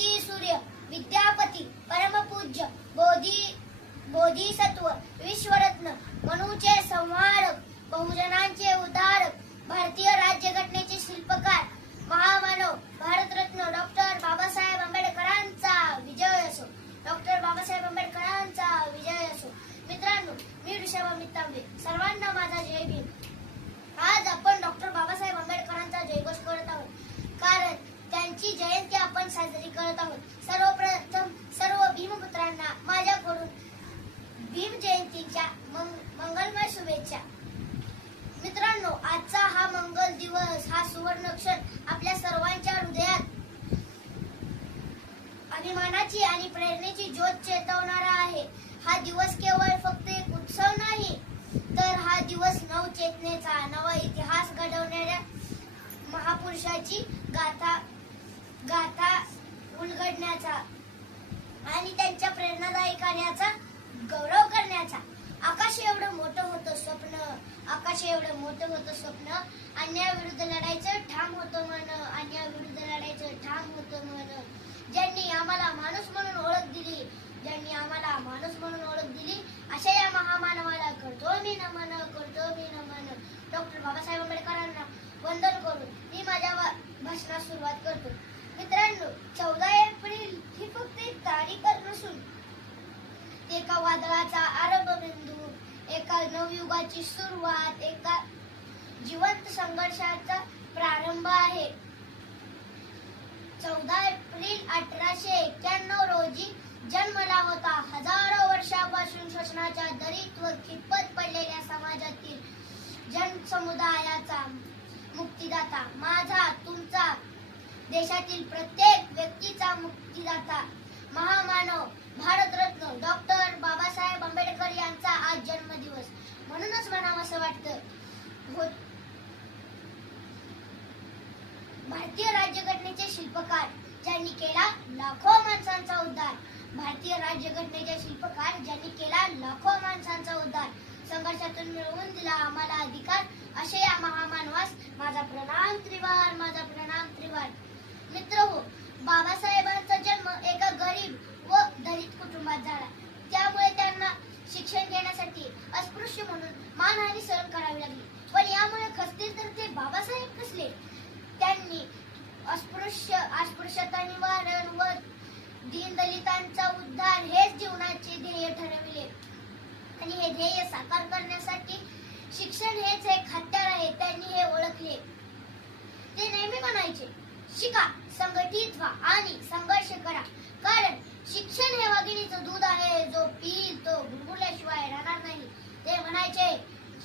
ज्योती सूर्य विद्यापती परमपूज्य बोधिसत्व विश्वरत्न मनुचे संहारक बहुजनांचे उद्धारक भारतीय राज्यघटनेचे शिल्पकार महामानव भारतरत्न डॉक्टर बाबासाहेब आंबेडकरांचा विजय असो. डॉक्टर बाबासाहेब आंबेडकरांचा विजय असो. मित्रांनो, मी ऋषभा मित्तांबे, सर्वांना माझा जय भीम. आज आपण डॉक्टर बाबासाहेब आंबेडकरांचा जयघोष करत आहोत, कारण त्यांची जयंती आपण साजरी करत आहोत. सर्वप्रथम सर्व भीमपुत्रांना माझ्याकडून भीम जयंतीच्या मंगलमय शुभेच्छा. मित्रांनो, आजचा हा मंगल दिवस, हा सुवर्ण क्षण आपल्या सर्वांच्या हृदयात अभिमानाची आणि प्रेरणेची ज्योत चेतवणारा आहे. हा दिवस केवळ फक्त एक उत्सव नाही, तर हा दिवस नवचेतनेचा, नवा इतिहास घडवणाऱ्या महापुरुषाची गाथा उलगडण्याचा आणि त्यांच्या प्रेरणादायी कार्याचा गौरव करण्याचा. आकाश एवढं मोठं होतं स्वप्न, अन्यायाविरुद्ध लढायचं ठाम होतं मन, अन्यायाविरुद्ध लढायचं ठाम होतं मन. ज्यांनी आम्हाला माणूस म्हणून ओळख दिली, अशा या महामानवाला करतो मी नमन. डॉक्टर बाबासाहेब आंबेडकरांना वंदन करून मी माझ्या भाषणास सुरुवात करतो. मित्रांनो, 14 एप्रिल ही फक्त एक तारीख नसून एका वादळाचा आरंभबिंदू, एका नवयुगाची सुरुवात, एका जिवंत संघर्षाचा प्रारंभ आहे. 14 एप्रिल 1891 रोजी जन्मला होता. हजारो वर्षापासून शोषणाच्या दरीत व खितपत पडलेल्या समाजातील जनसमुदायाचा मुक्तिदाता, माझा तुमचा, देशातील प्रत्येक व्यक्तीचा मुक्तिदाता, महामानव भारतरत्न डॉक्टर बाबासाहेब आंबेडकर यांचा आज जन्मदिवस. म्हणूनच म्हणावं असं वाटतं, भारतीय राज्यघटनेचे शिल्पकार ज्यांनी केला लाखो माणसांचा उद्धार. संघर्षातून मिळवून दिला आम्हाला अधिकार, असे या महामानवास माझा प्रणाम त्रिवार. मित्रहो, बाबासाहेबांचा जन्म एका गरीब व दलित कुटुंबात झाला. त्यामुळे त्यांना शिक्षण घेण्यासाठी अस्पृश्य म्हणून मानहानी सहन करावी लागली. पण यामुळे खचतील तर ते बाबासाहेब कसले? त्यांनी अस्पृश्यता निवारण व दीनदलितांचा उद्धार हेच जीवनाचे ध्येय ठरविले आणि हे ध्येय साकार करण्यासाठी शिक्षण हेच एक हत्यार आहे. त्यांनी हे ओळखले. ते नेहमी म्हणायचे, शिका, संघटित व्हा आणि संघर्ष करा, कारण शिक्षण हे वाघिणीचं दूध आहे, जो पिईल तो बुडबुडल्याशिवाय राहणार नाही. ते म्हणायचे,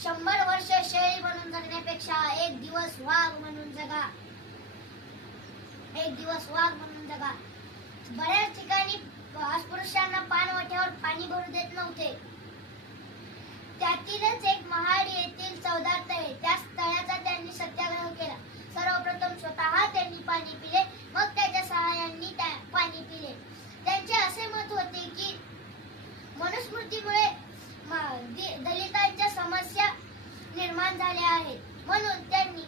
100 वर्ष शेळी म्हणून जगण्यापेक्षा एक दिवस वाघ म्हणून जगा. बऱ्याच ठिकाणी अस्पृश्यांना पाणवठ्यावर पाणी भरू देत नव्हते. त्यातीलच एक महाड येथील 14 तळे, त्या तळ्याचा त्यांनी सत्याग्रह केला. सर्वप्रथम स्वतः त्यांनी पाणी पिले, मग त्याच्या सहाय्यांनी पाणी पिले. त्यांचे असे मत होते की मनुस्मृतीमुळे दलितांच्या समस्या निर्माण झाल्या आहेत. म्हणून त्यांनी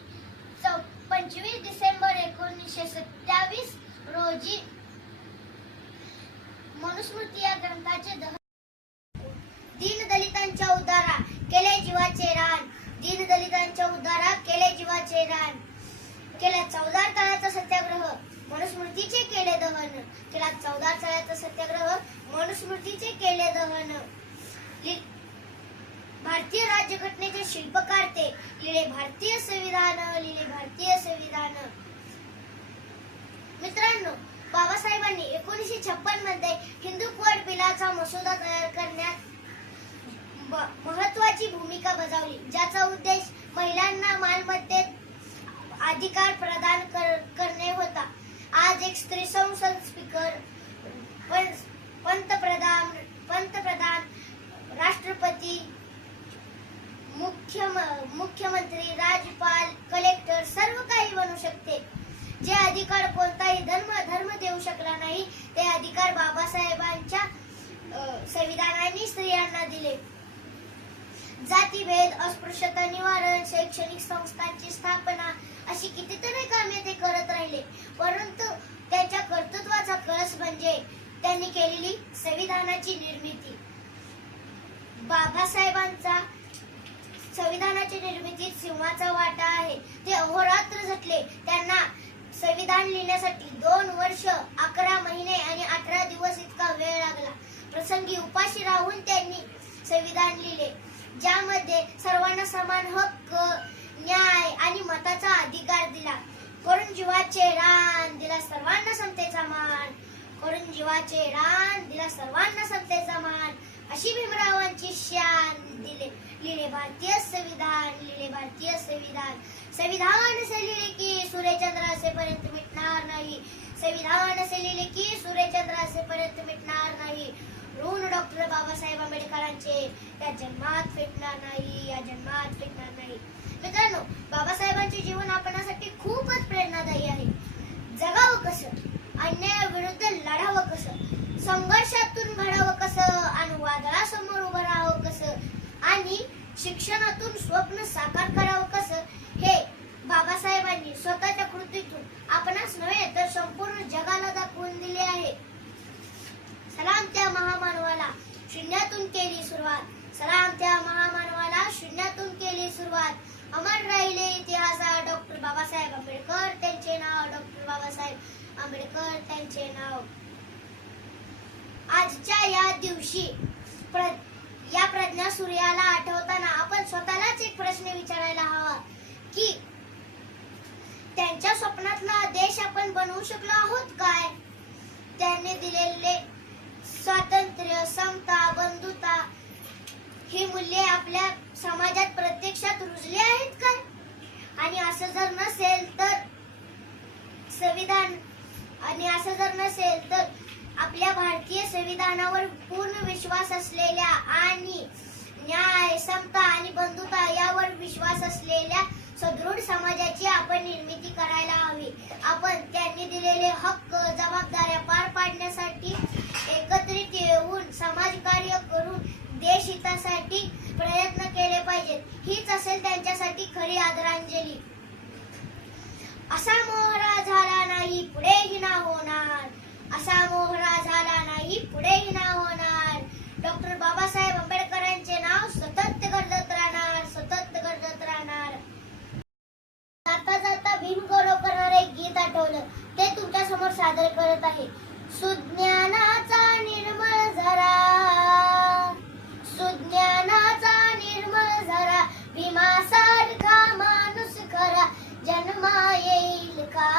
25 डिसेंबर 1927 रोजी मनुस्मृती या ग्रंथाचे दहन. दीनदलितांच्या उद्धारा केले जीवाचे रान. केला 14 तळ्याचा सत्याग्रह, मनुस्मृतीचे केले दहन. भारतीय राज्यघटनेचे शिल्पकार ते. लिहिले भारतीय संविधान. मित्रांनो, बाबासाहेबांनी 1956 मध्ये हिंदू कोड बिलाचा मसुदा तयार करण्यात महत्वाची भूमिका बजावली, ज्याचा उद्देश महिलांना मालमत्तेत अधिकार प्रदान करणे होता. आज एक स्त्री संसद, स्पीकर, पंतप्रधान, राष्ट्रपती, मुख्यमंत्री, राज्यपाल, कलेक्टर सर्व काही बनू शकते. जे अधिकार कोणताही धर्म देऊ शकला नाही, ते अधिकार बाबासाहेबांच्या संविधानाने स्त्रियांना दिले. जातीभेद, अस्पृश्यता निवारण, शैक्षणिक संस्थांची स्थापना अशी कितीतरी कामे ते करत राहिले, परंतु त्यांच्या कर्तृत्वाचा कळस यांनी केलेली संविधानाची निर्मिती. बाबासाहेबांचा संविधानाच्या निर्मितीत सिंहाचा वाटा आहे. ते अहोरात्र झटले. त्यांना संविधान लिहिण्यासाठी 2 वर्ष 11 महिने आणि 18 दिवस इतका वेळ लागला. प्रसंगी उपाशी राहून त्यांनी संविधान लिहिले, ज्यामध्ये सर्वांना समान हक्क, न्याय आणि मताचा अधिकार दिला. करून जीवाचे रान दिला सर्वांना समतेचा मान. करून जीवाचे रान दिला सर्वांना समतेचा मान. अशी भीमरावांची शान लिहिले भारतीय संविधान. लिहिले भारतीय संविधान. संविधान से लिहिले की सूर्यचंद्र असेपर्यंत मिटणार नाही. संविधान से लिहिले की सूर्यचंद्र असेपर्यंत मिटणार नाही. ऋण डॉक्टर बाबासाहेब आंबेडकरांचे या जन्मात फिटणार नाही. या जन्मात फिटणार नाही. मित्रांनो, बाबासाहेबांचे जीवन आपणासाठी खूपच प्रेरणादायी आहे. जगावं कसं, अन्यायाविरुद्ध लढावं कसं, संघर्षातून घडावं कसं आणि वादळासमोर उभं राहावं कसं आणि शिक्षणातून स्वप्न साकार करावं कसं, हे बाबासाहेबांनी स्वतःच्या कृतीतून आपणास नव्हे तर संपूर्ण जगाला दाखवून दिले आहे. सलाम त्या महामानवाला, शून्यातून केली सुरुवात. सलाम त्या महामानवाला, शून्यातून केली सुरुवात. अमर राहिले इतिहासात डॉक्टर बाबासाहेब आंबेडकर त्यांचे नाव. डॉक्टर बाबासाहेब आंबेडकर त्यांचे नाव. आजच्या या दिवशी या प्रज्ञा सूर्याला आठवताना आपण स्वतःलाच एक प्रश्न विचारायला हवा की त्यांच्या स्वप्नातला देश आपण बनवू शकलो आहोत काय? त्यांनी दिलेले स्वातंत्र्य, समता, बंधुता ही मूल्ये आपल्या समाजात प्रत्यक्षात रुजली आहेत काय? आणि असं जर नसेल तर आपल्या भारतीय संविधानावर पूर्ण विश्वास असलेल्या आणि न्याय, समता आणि बंधुता यावर विश्वास असलेल्या सदृढ समाजाची आपण निर्मिती करायला हवी. आपण त्यांनी दिलेले हक्क, जबाबदाऱ्या पार पाडण्यासाठी एकत्रित येऊन समाजकार्य करून देशहितासाठी प्रयत्न केले पाहिजेत. हीच असेल त्यांच्यासाठी खरी आदरांजली. असा मोहरा झाला नाही पुढेही ना होणार. असा मोहरा झाला नाही पुढेही ना होणार. डॉक्टर बाबासाहेब आंबेडकरांचे नाव सतत गरजत राहणार. सतत गरजत राहणार. जाता जाता भीमगौरव करणारे गीत आठवलं, ते तुमच्या समोर सादर करत आहे. सुज्ञानाचा निर्मळ झरा, सुज्ञानाचा निर्मळ झरा, भीमासारखा माणूस खरा जन्मा येईल का?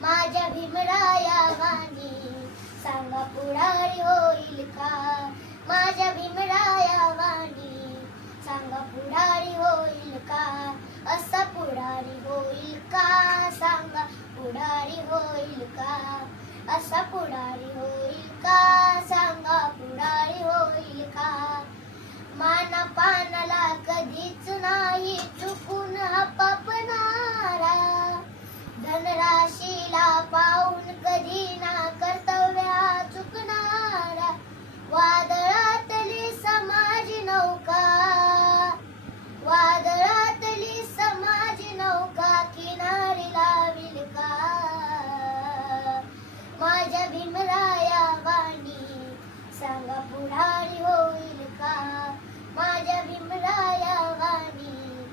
माझ्या भीमराया वाणी सांगा पुढारी होईल का? माझ्या भीमराया वाणी सांगा पुढारी होईल का? असा पुढारी होईल का? सांगा पुढारी होईल का? असा पुढारी होईल का? सांगा पुढारी होईल का? मानपानाला कधीच नाही चुकून हा पापणारा, धनराशीला पाहून कधी ना कर्तव्या चुकणारा, वादळातली समाज नौका, वादळातली समाज नौका किनारी लावील का? माझ्या भीमराया वाणी सांगा पुढारी होईल का? माझ्या भीमराया वाणी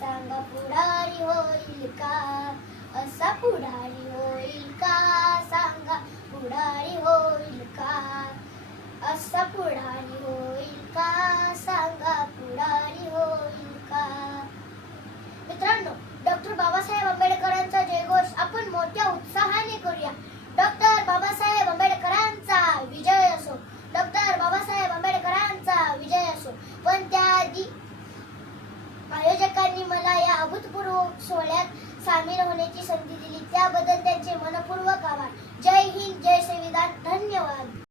सांगा पुढारी होईल का? असा पुढारी होईल का? सांगा पुढारी होईल का? असा पुढारी होईल का? सांगा पुढारी होईल का? मित्रांनो, डॉक्टर बाबासाहेब आंबेडकरांचा जयघोष आपण मोठ्या उत्साहाने करूया. डॉक्टर बाबासाहेब आंबेडकरांचा विजय असो. डॉक्टर बाबासाहेब आंबेडकरांचा विजय असो. पण त्याआधी आयोजकांनी मला या अभूतपूर्व सोहळ्यात सामील होण्याची संधी दिली, त्याबद्दल त्यांचे मनपूर्वक आभार. जय हिंद, जय संविधान. धन्यवाद.